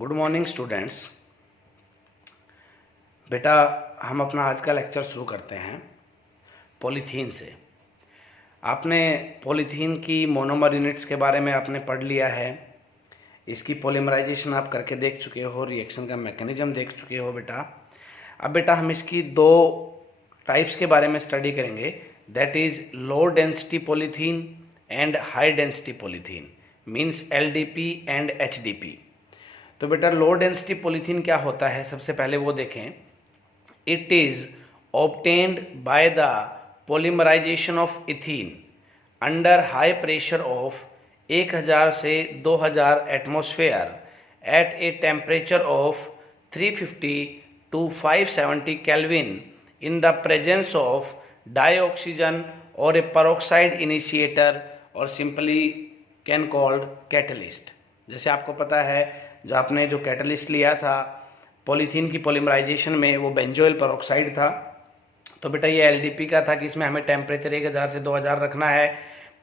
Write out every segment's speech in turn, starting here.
Good morning students. बेटा हम अपना आज का लेक्चर शुरू करते हैं पॉलीथीन से। आपने पॉलीथीन की मोनोमर यूनिट्स के बारे में आपने पढ़ लिया है, इसकी पॉलीमराइजेशन आप करके देख चुके हो, रिएक्शन का मैकेनिज्म देख चुके हो बेटा। अब बेटा हम इसकी दो टाइप्स के बारे में स्टडी करेंगे, that is low density polythene and high density polythene, means LDP and HDP। तो बेटा लो डेंसिटी पॉलीथीन क्या होता है, सबसे पहले वो देखें। It is obtained by the polymerisation of ethene under high pressure of 1000 से 2000 atmosphere at a temperature of 350 to 570 kelvin in the presence of dioxygen और ए peroxide इनिशिएटर और सिंपली कैन कॉल्ड कैटलिस्ट। जैसे आपको पता है जो आपने जो कैटलिस्ट लिया था पॉलीथीन की पॉलीमराइजेशन में, वो बेंजोइल पेरोक्साइड था। तो बेटा ये LDP का था कि इसमें हमें टेम्परेचर 1000 से 2000 रखना है,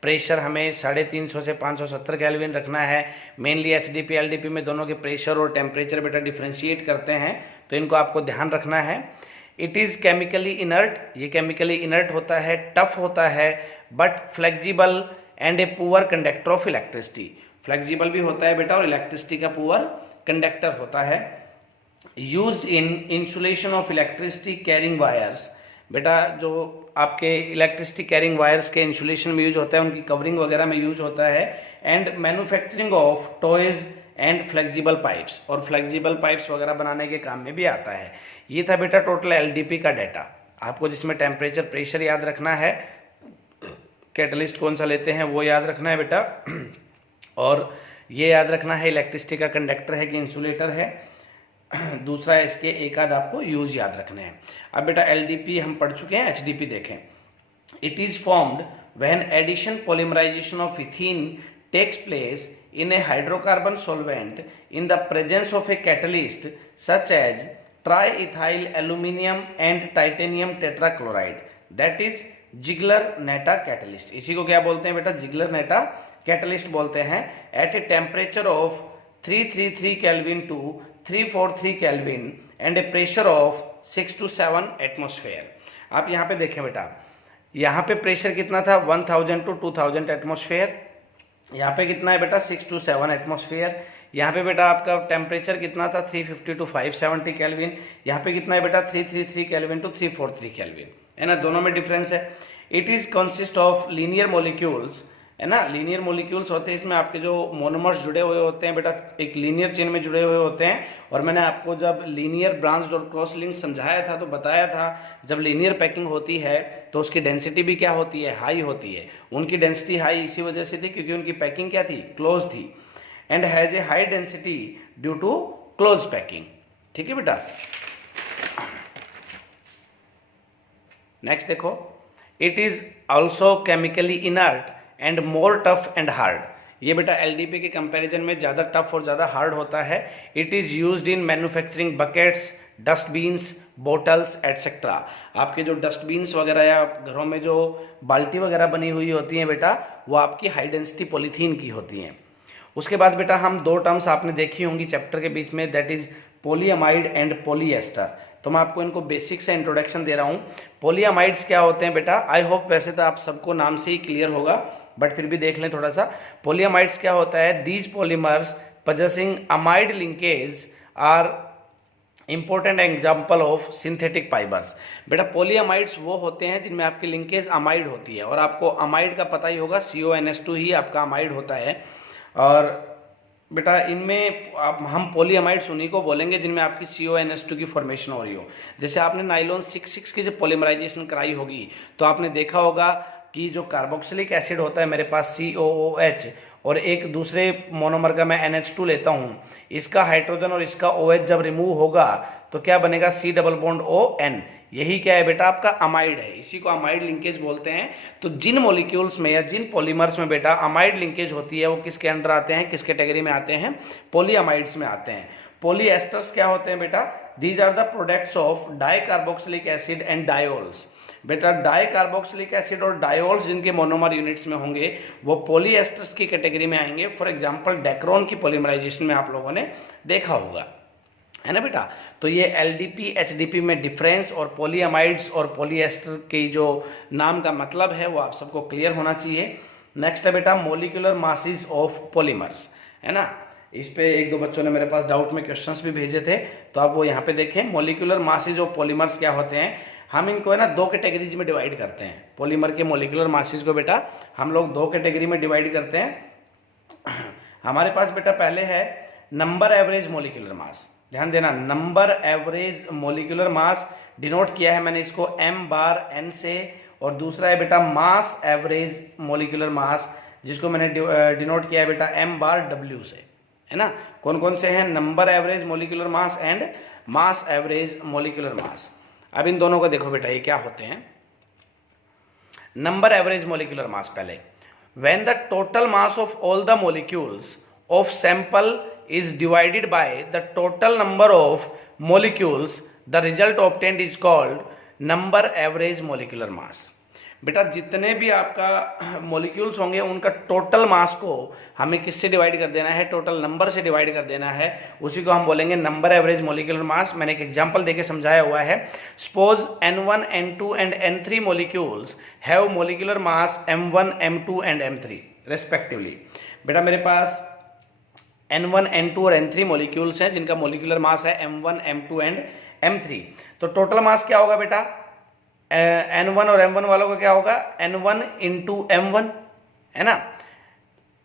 प्रेशर हमें 350 से 570 केल्विन रखना है। मेनली HDP LDP में दोनों के प्रेशर और टेम्परेचर बेटा डिफ्रेंशिएट करते हैं, तो इनको आपको ध्यान रखना है। इट इज़ केमिकली इनर्ट, ये केमिकली इनर्ट होता है, टफ होता है, but flexible and a poor conductor of electricity. Flexible भी होता है बेटा और इलेक्ट्रिसिटी का पुअर कंडक्टर होता है। Used in insulation of electricity carrying wires, बेटा जो आपके इलेक्ट्रिसिटी कैरिंग वायर्स के इंसुलेशन में यूज होता है, उनकी कवरिंग वगैरह में यूज होता है। And manufacturing of toys and flexible pipes, और फ्लेक्सिबल पाइप्स वगैरह बनाने के काम में भी आता है। ये था बेटा टोटल LDP का डाटा आपको, जिसमें टेम्परेचर प्रेशर याद रखना है, कैटलिस्ट कौन सा लेते हैं वो याद रखना है बेटा, और ये याद रखना है इलेक्ट्रिसिटी का कंडक्टर है कि इंसुलेटर है। दूसरा इसके एक आध आपको यूज याद रखने हैं। अब बेटा LDP हम पढ़ चुके हैं, HDP देखें। It is formed when addition polymerisation of ethene takes place in a hydrocarbon solvent in the presence of a catalyst such as triethyl aluminium and titanium tetrachloride, that is Ziegler Natta catalyst. इसी को क्या बोलते हैं बेटा, जिगलर-नेटा catalyst बोलते हैं। At a temperature of 333 kelvin to 343 kelvin and a pressure of 6 to 7 atmosphere. आप यहाँ पे देखें बेटा, यहाँ पे प्रेशर कितना था 1000 to 2000 एटमॉस्फेयर, यहाँ पे कितना है बेटा 6 to 7 एटमॉस्फेयर। यहाँ पे बेटा आपका टेम्परेचर कितना था 350 to 570 केल्विन, यहाँ पे कितना है बेटा 333 केल्विन टू 343 केल्विन, है ना, दोनों में डिफरेंस है। It is consist of linear molecules, है ना, लीनियर मॉलिक्यूल्स होते हैं इसमें, आपके जो मोनोमर्स जुड़े हुए होते हैं बेटा एक लीनियर चेन में जुड़े हुए होते हैं। और मैंने आपको जब लीनियर ब्रांच्ड और क्रॉस लिंक समझाया था तो बताया था जब लीनियर पैकिंग होती है तो उसकी डेंसिटी भी क्या होती है, हाई होती है। उनकी डेंसिटी हाई इसी वजह से थी क्योंकि उनकी पैकिंग क्या थी, क्लोज थी, and has a high density due to close packing. ठीक है बेटा, नेक्स्ट देखो। It is also chemically inert and more tough and hard. ये बेटा LDP के कंपैरिजन में ज़्यादा टफ और ज़्यादा हार्ड होता है। It is used in manufacturing buckets, dustbins, bottles etcetera. आपके जो डस्टबीन्स वगैरह या घरों में जो बाल्टी वगैरह बनी हुई होती हैं बेटा, वो आपकी हाई डेंसिटी पॉलीथीन की होती हैं। उसके बाद बेटा हम दो टर्म्स आपने देखी होंगी चैप्टर के बीच में, that is polyamide and polyester. तो मैं आपको इनको बेसिक से इंट्रोडक्शन दे रहा हूँ। पॉलीअमाइड्स क्या होते हैं बेटा, आई होप वैसे तो आप सबको नाम से ही क्लियर होगा, बट फिर भी देख लें थोड़ा सा। पॉलीअमाइड्स क्या होता है, these polymers possessing amide linkage are important example of synthetic fibres. बेटा पॉलीअमाइड्स वो होते हैं जिनमें आपकी लिंकेज अमाइड होती है, और आपको अमाइड का पता ही होगा, CONS2 ही आपका अमाइड होता है। और बेटा इनमें हम पॉलीअमाइड्स उन्हीं को बोलेंगे जिनमें आपकी CONS2 की फॉर्मेशन हो रही हो। जैसे आपने नाइलॉन 6 की जब पॉलीमराइजेशन कराई होगी तो आपने देखा होगा कि जो कार्बोक्सिलिक एसिड होता है मेरे पास COOH, और एक दूसरे मोनोमर का मैं NH2 लेता हूँ, इसका हाइड्रोजन और इसका OH जब रिमूव होगा तो क्या बनेगा C डबल बॉन्ड ON। यही क्या है बेटा आपका अमाइड है, इसी को अमाइड लिंकेज बोलते हैं। तो जिन मॉलिक्यूल्स में या जिन पॉलीमर्स में बेटा अमाइड लिंकेज होती है वो किसके अंडर आते हैं, किस कैटेगरी में आते हैं, पॉलीअमाइड्स में आते हैं। पॉलीएस्टर्स क्या होते हैं बेटा, these are the products of di carboxylic acid and diols. बेटा डाई कार्बोक्सिलिक एसिड और डायोल्स जिनके मोनोमर यूनिट्स में होंगे वो पॉलीएस्टर्स की कैटेगरी में आएंगे। फॉर एग्जांपल डेक्रोन की पॉलीमराइजेशन में आप लोगों ने देखा होगा, है ना बेटा। तो ये एलडीपी एचडीपी में डिफरेंस और पॉलीअमाइड्स और पॉलीएस्टर के जो नाम का मतलब है वो आप सबको क्लियर होना चाहिए। नेक्स्ट है बेटा मोलिकुलर मासेस ऑफ पॉलीमर्स, है ना। इस पे एक दो बच्चों ने मेरे पास डाउट में क्वेश्चंस भी भेजे थे, तो आप वो यहाँ पे देखें। मोलिकुलर मासेस ऑफ पॉलीमर्स क्या होते हैं, हम इनको है ना दो कैटेगरीज में डिवाइड करते हैं। पॉलीमर के मोलिकुलर मासेस को बेटा हम लोग दो कैटेगरी में डिवाइड करते हैं। हमारे पास बेटा पहले है नंबर एवरेज मोलिकुलर मास, ध्यान देना, नंबर एवरेज मोलिकुलर मास डिनोट किया है मैंने इसको m बार n से, और दूसरा है बेटा मास एवरेज मोलिकुलर मास जिसको मैंने डिनोट किया है बेटा m बार w से, है ना। कौन कौन से हैं, number average molecular mass and mass average molecular मास। अब इन दोनों को देखो बेटा ये क्या होते हैं। नंबर एवरेज मोलिकुलर मास, पहले when the total mass of all the molecules of sample is divided by the total number of molecules, the result obtained is called number average molecular mass। बेटा जितने भी आपका मोलिक्यूल्स होंगे उनका total mass को हमें किससे डिवाइड कर देना है, टोटल नंबर से डिवाइड कर देना है, उसी को हम बोलेंगे नंबर एवरेज मोलिकुलर मास। मैंने एक एग्जांपल देके समझाया हुआ है। Suppose n1 n2 and n3 molecules have molecular mass m1 m2 and m3 respectively. बेटा मेरे पास N1, N2 और N3 मॉलिक्यूल्स हैं जिनका मॉलिक्यूलर मास है M1, M2 एंड M3। तो टोटल मास क्या होगा बेटा, N1 और M1 वालों का क्या होगा, N1 इंटू M1, है ना।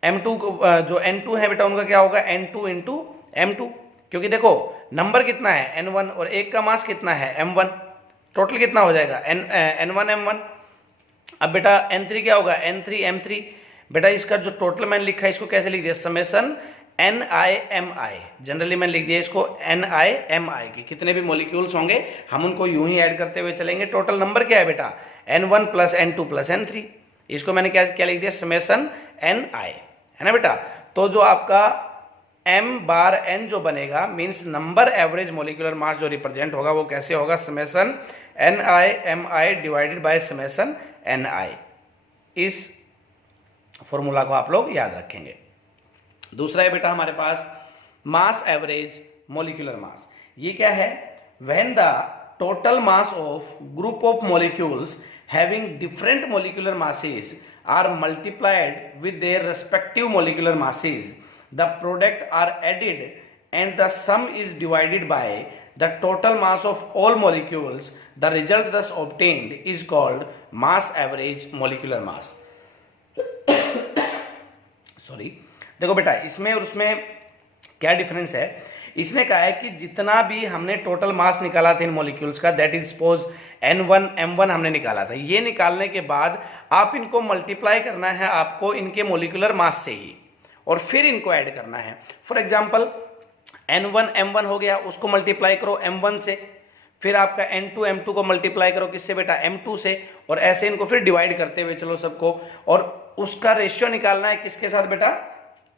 M2 जो N2 है बेटा उनका क्या होगा, N2 इंटू M2, क्योंकि देखो नंबर कितना है N1 और एक का मास कितना है M1, टोटल कितना हो जाएगा N1 M1। अब बेटा N3 क्या होगा, N3 M3। बेटा इसका जो टोटल मैंने लिखा है इसको कैसे लिख दिया, समेसन NIMI, जनरली मैंने लिख दिया इसको NIMI की कितने भी मॉलिक्यूल्स होंगे हम उनको यूं ही ऐड करते हुए चलेंगे। टोटल नंबर क्या है बेटा, N1 plus N2 plus N3, इसको मैंने क्या क्या लिख दिया, समेसन NI, है ना बेटा। तो जो आपका M बार N जो बनेगा means number average molecular mass जो रिप्रेजेंट होगा वो कैसे होगा, summation NIMI divided by summation NI। इस फॉर्मूला को आप लोग याद रखेंगे। दूसरा है बेटा हमारे पास मास एवरेज मोलिकुलर मास। ये क्या है, when the total mass of group of molecules having different molecular masses are multiplied with their respective molecular masses, the product are added and the sum is divided by the total mass of all molecules, the result thus obtained is called mass average molecular mass. Sorry, देखो बेटा इसमें और उसमें क्या difference है। इसने कहा है कि जितना भी हमने टोटल मास निकाला था इन मॉलिक्यूल्स का, that is suppose N1 M1 हमने निकाला था, ये निकालने के बाद आप इनको मल्टीप्लाई करना है आपको इनके मॉलिक्यूलर मास से ही, और फिर इनको ऐड करना है। फॉर एग्जांपल N1 M1 हो गया, उसको मल्टीप्लाई करो M1 से, फिर आपका N2 M2 को मल्टीप्लाई करो किससे बेटा, M2 से, और ऐसे इनको फिर डिवाइड करते हुए चलो सबको, और उसका रेशियो निकालना है किसके साथ बेटा,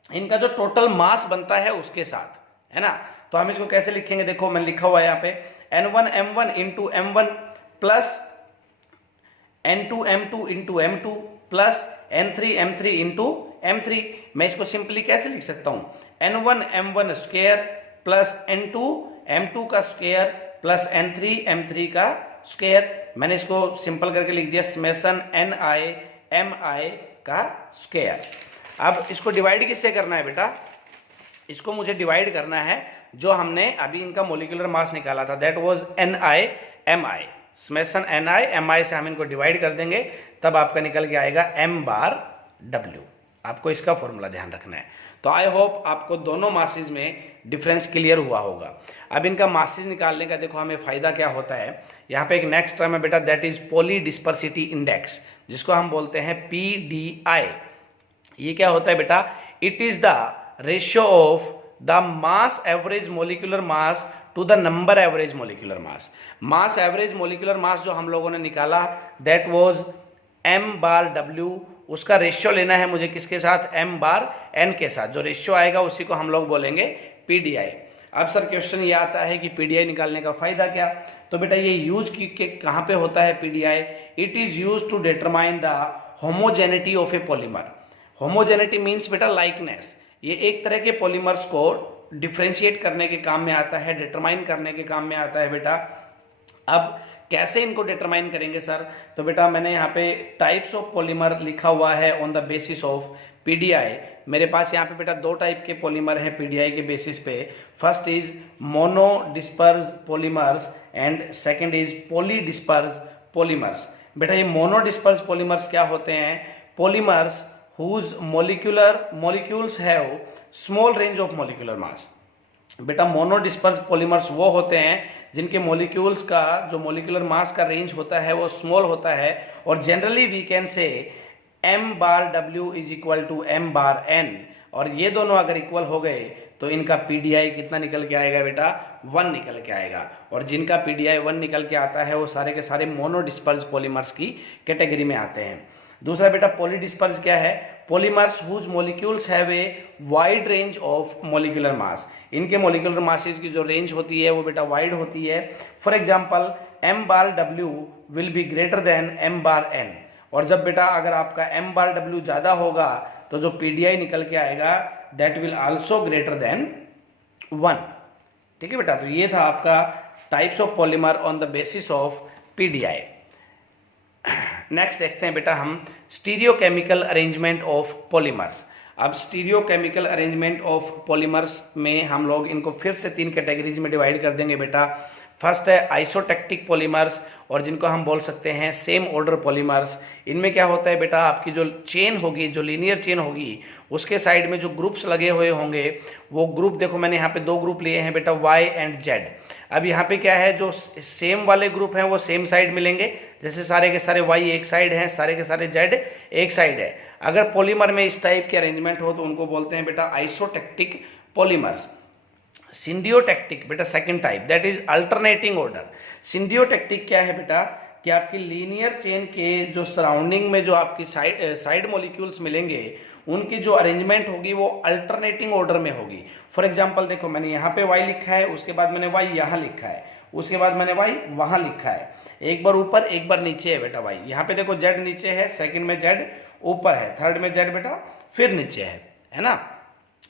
इनका जो टोटल मास बनता है उसके साथ, है ना। तो हम इसको कैसे लिखेंगे, देखो मैंने लिखा हुआ है यहाँ पे N1 M1 into M1 plus N2 M2 into M2 plus N3 M3 into M3। मैं इसको सिंपली कैसे लिख सकता हूँ, N1 M1 square plus N2 M2 का स्क्वायर प्लस N3 M3 का स्क्वायर। मैंने इसको सिंपल करके लिख दिया समेसन NIMI का स्क्वायर। अब इसको डिवाइड किससे करना है बेटा, इसको मुझे डिवाइड करना है जो हमने अभी इनका मोलिकुलर मास निकाला था, that was NIMI। Summation NIMI से हम इनको डिवाइड कर देंगे, तब आपका निकल के आएगा M बार W। आपको इसका फॉर्मूला ध्यान रखना है। तो आई होप आपको दोनों मासेस में डिफरेंस क्लियर हुआ होगा। अब इनका मासेस निकालने का देखो हमें फायदा क्या होता है। यहाँ पे एक नेक्स्ट टर्म है बेटा, दैट इज पॉली डिस्पर्सिटी इंडेक्स, जिसको हम बोलते हैं PDI। ये क्या होता है बेटा, it is the ratio of the mass average molecular mass to the number average molecular mass. Mass average molecular mass जो हम लोगों ने निकाला that was M bar W, उसका रेशियो लेना है मुझे किसके साथ, M बार N के साथ। जो रेशियो आएगा उसी को हम लोग बोलेंगे PDI। अब सर क्वेश्चन ये आता है कि पीडीआई निकालने का फायदा क्या? तो बेटा ये यूज कहाँ पे होता है PDI? It is use to determine the homogeneity of a polymer. Homogeneity means बेटा लाइकनेस। ये एक तरह के पॉलीमर्स को डिफ्रेंशिएट करने के काम में आता है, डिटरमाइन करने के काम में आता है बेटा। अब कैसे इनको डिटरमाइन करेंगे सर? तो बेटा मैंने यहाँ पे टाइप्स ऑफ पॉलीमर लिखा हुआ है on the basis of PDI. मेरे पास यहाँ पे बेटा दो टाइप के पॉलीमर हैं पीडीआई के बेसिस पे। First is monodisperse polymers and second is polydisperse polymers. बेटा ये मोनो डिस्पर्स पॉलीमर्स क्या होते हैं? Polymers whose molecules have small range of molecular mass. बेटा मोनो डिस्पर्स पॉलीमर्स वो होते हैं जिनके मॉलिक्यूल्स का जो मॉलिक्यूलर मास का रेंज होता है वो स्मॉल होता है, और generally we can say m bar w is equal to m bar n, और ये दोनों अगर इक्वल हो गए तो इनका पीडीआई कितना निकल के आएगा बेटा? 1 निकल के आएगा। और जिनका पीडीआई 1 निकल के आता है वो सारे के सारे मोनो डिस्पर्स पॉलीमर्स की कैटेगरी में आते हैं। दूसरा बेटा पॉली डिस्पर्स क्या है? Polymers whose molecules have a wide range of molecular mass. इनके मॉलिक्यूलर मासेस की जो रेंज होती है वो बेटा वाइड होती है। For example m bar w will be greater than m bar n, और जब बेटा अगर आपका m बार w ज़्यादा होगा तो जो पीडीआई निकल के आएगा that will also greater than 1। ठीक है बेटा, तो ये था आपका types of polymer on the basis of PDI. Next देखते हैं बेटा हम स्टीरियोकेमिकल अरेंजमेंट ऑफ पॉलीमर्स। अब स्टीरियोकेमिकल अरेंजमेंट ऑफ पॉलीमर्स में हम लोग इनको फिर से 3 कैटेगरीज में डिवाइड कर देंगे बेटा। फर्स्ट है आइसोटेक्टिक पॉलीमर्स, और जिनको हम बोल सकते हैं सेम ऑर्डर पॉलीमर्स। इनमें क्या होता है बेटा, आपकी जो चेन होगी, जो लीनियर चेन होगी, उसके साइड में जो ग्रुप्स लगे हुए होंगे वो ग्रुप, देखो मैंने यहाँ पे 2 ग्रुप लिए हैं बेटा, Y एंड Z। अब यहाँ पे क्या है, जो सेम वाले ग्रुप हैं वो सेम साइड मिलेंगे, जैसे सारे के सारे Y एक साइड हैं, सारे के सारे Z एक साइड है। अगर पॉलीमर में इस टाइप के अरेंजमेंट हो तो उनको बोलते हैं बेटा आइसोटेक्टिक पॉलीमर्स। सिंडियोटेक्टिक बेटा second type, that is alternating order. Syndiotactic क्या है बेटा, कि आपकी लीनियर चेन के जो सराउंडिंग में जो आपकी साइड मॉलिक्यूल्स मिलेंगे उनकी जो अरेंजमेंट होगी वो अल्टरनेटिंग ऑर्डर में होगी। फॉर एग्जांपल देखो मैंने यहाँ पे Y लिखा है, उसके बाद मैंने Y यहाँ लिखा है, उसके बाद मैंने Y वहाँ लिखा है, एक बार ऊपर एक बार नीचे है बेटा Y। यहाँ पे देखो Z नीचे है, सेकंड में Z ऊपर है, थर्ड में Z बेटा फिर नीचे है ना।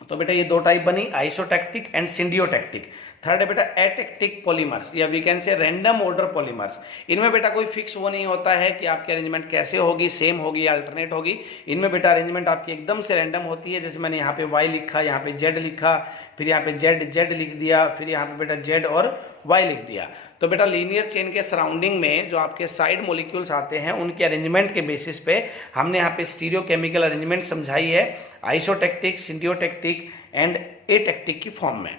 तो बेटा ये 2 टाइप बनी, आइसोटेक्टिक एंड सिंडियोटेक्टिक। थर्ड है बेटा एटेक्टिक पॉलीमर्स, या we can say random order polymers. इनमें बेटा कोई फिक्स वो नहीं होता है कि आपकी अरेंजमेंट कैसे होगी, सेम होगी या अल्टरनेट होगी। इनमें बेटा अरेंजमेंट आपकी एकदम से रैंडम होती है। जैसे मैंने यहाँ पे Y लिखा, यहाँ पे Z लिखा, फिर यहाँ पे Z लिख दिया, फिर यहाँ पे बेटा Z और Y लिख दिया। तो बेटा लीनियर चेन के सराउंडिंग में जो आपके साइड मॉलिक्यूल्स आते हैं उनके अरेंजमेंट के बेसिस पे हमने यहाँ पे स्टीरियोकेमिकल अरेंजमेंट समझाई है, आइसोटेक्टिक, सिंडियोटेक्टिक एंड एटेक्टिक की फॉर्म में।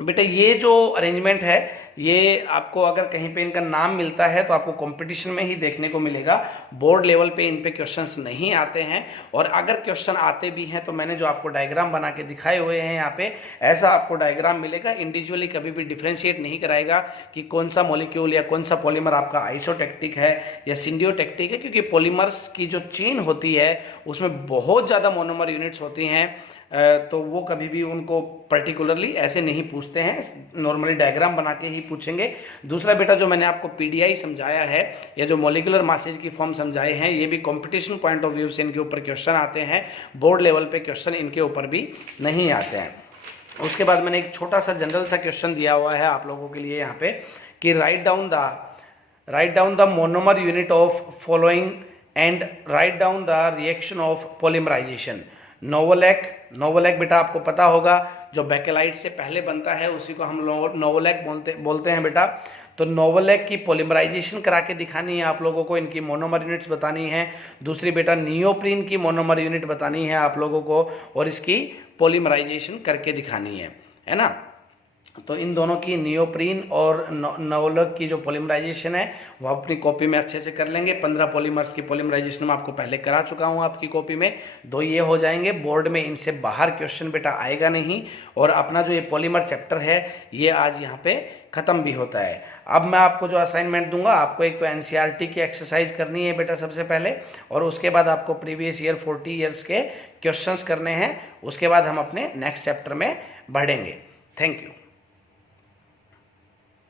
बेटा ये जो अरेंजमेंट है ये आपको अगर कहीं पे इनका नाम मिलता है तो आपको कंपटीशन में ही देखने को मिलेगा। बोर्ड लेवल पे इन पे क्वेश्चंस नहीं आते हैं, और अगर क्वेश्चन आते भी हैं तो मैंने जो आपको डायग्राम बना के दिखाए हुए हैं यहाँ पे, ऐसा आपको डायग्राम मिलेगा। इंडिविजुअली कभी भी डिफ्रेंशिएट नहीं कराएगा कि कौन सा मॉलिक्यूल या कौन सा पॉलीमर आपका आइसोटेक्टिक है या सिंडियोटेक्टिक है, क्योंकि पॉलीमर्स की जो चेन होती है उसमें बहुत ज़्यादा मोनोमर यूनिट्स होती हैं, तो वो कभी भी उनको पर्टिकुलरली ऐसे नहीं पूछते हैं, नॉर्मली डायग्राम बना के ही पूछेंगे। दूसरा बेटा जो मैंने आपको पीडीआई समझाया है या जो मॉलिक्यूलर मासेज की फॉर्म समझाए हैं, ये भी कंपटीशन पॉइंट ऑफ व्यू से इनके ऊपर क्वेश्चन आते हैं, बोर्ड लेवल पे क्वेश्चन इनके ऊपर भी नहीं आते हैं। उसके बाद मैंने एक छोटा सा जनरल सा क्वेश्चन दिया हुआ है आप लोगों के लिए यहाँ पे कि write down the monomer unit of following and write down the reaction of polymerisation. Novolac बेटा आपको पता होगा, जो बैकेलाइट से पहले बनता है उसी को हम नोवोलैक बोलते हैं बेटा। तो नोवोलैक की पॉलीमराइजेशन करा के दिखानी है आप लोगों को, इनकी मोनोमर यूनिट्स बतानी है। दूसरी बेटा नियोप्रीन की मोनोमर यूनिट बतानी है आप लोगों को, और इसकी पॉलीमराइजेशन करके दिखानी है ना। तो इन दोनों की नियोप्रीन और नोवोलैक की जो पॉलीमराइजेशन है वो अपनी कॉपी में अच्छे से कर लेंगे। 15 पॉलीमर्स की पॉलीमराइजेशन मैं आपको पहले करा चुका हूँ आपकी कॉपी में, 2 ये हो जाएंगे। बोर्ड में इनसे बाहर क्वेश्चन बेटा आएगा नहीं, और अपना जो ये पॉलीमर चैप्टर है ये आज यहाँ पे ख़त्म भी होता है। अब मैं आपको जो असाइनमेंट दूंगा, आपको एक तो एनसीईआरटी की एक्सरसाइज करनी है बेटा सबसे पहले, और उसके बाद आपको प्रीवियस ईयर 40 ईयर्स के क्वेश्चंस करने हैं। उसके बाद हम अपने नेक्स्ट चैप्टर में बढ़ेंगे। Thank you.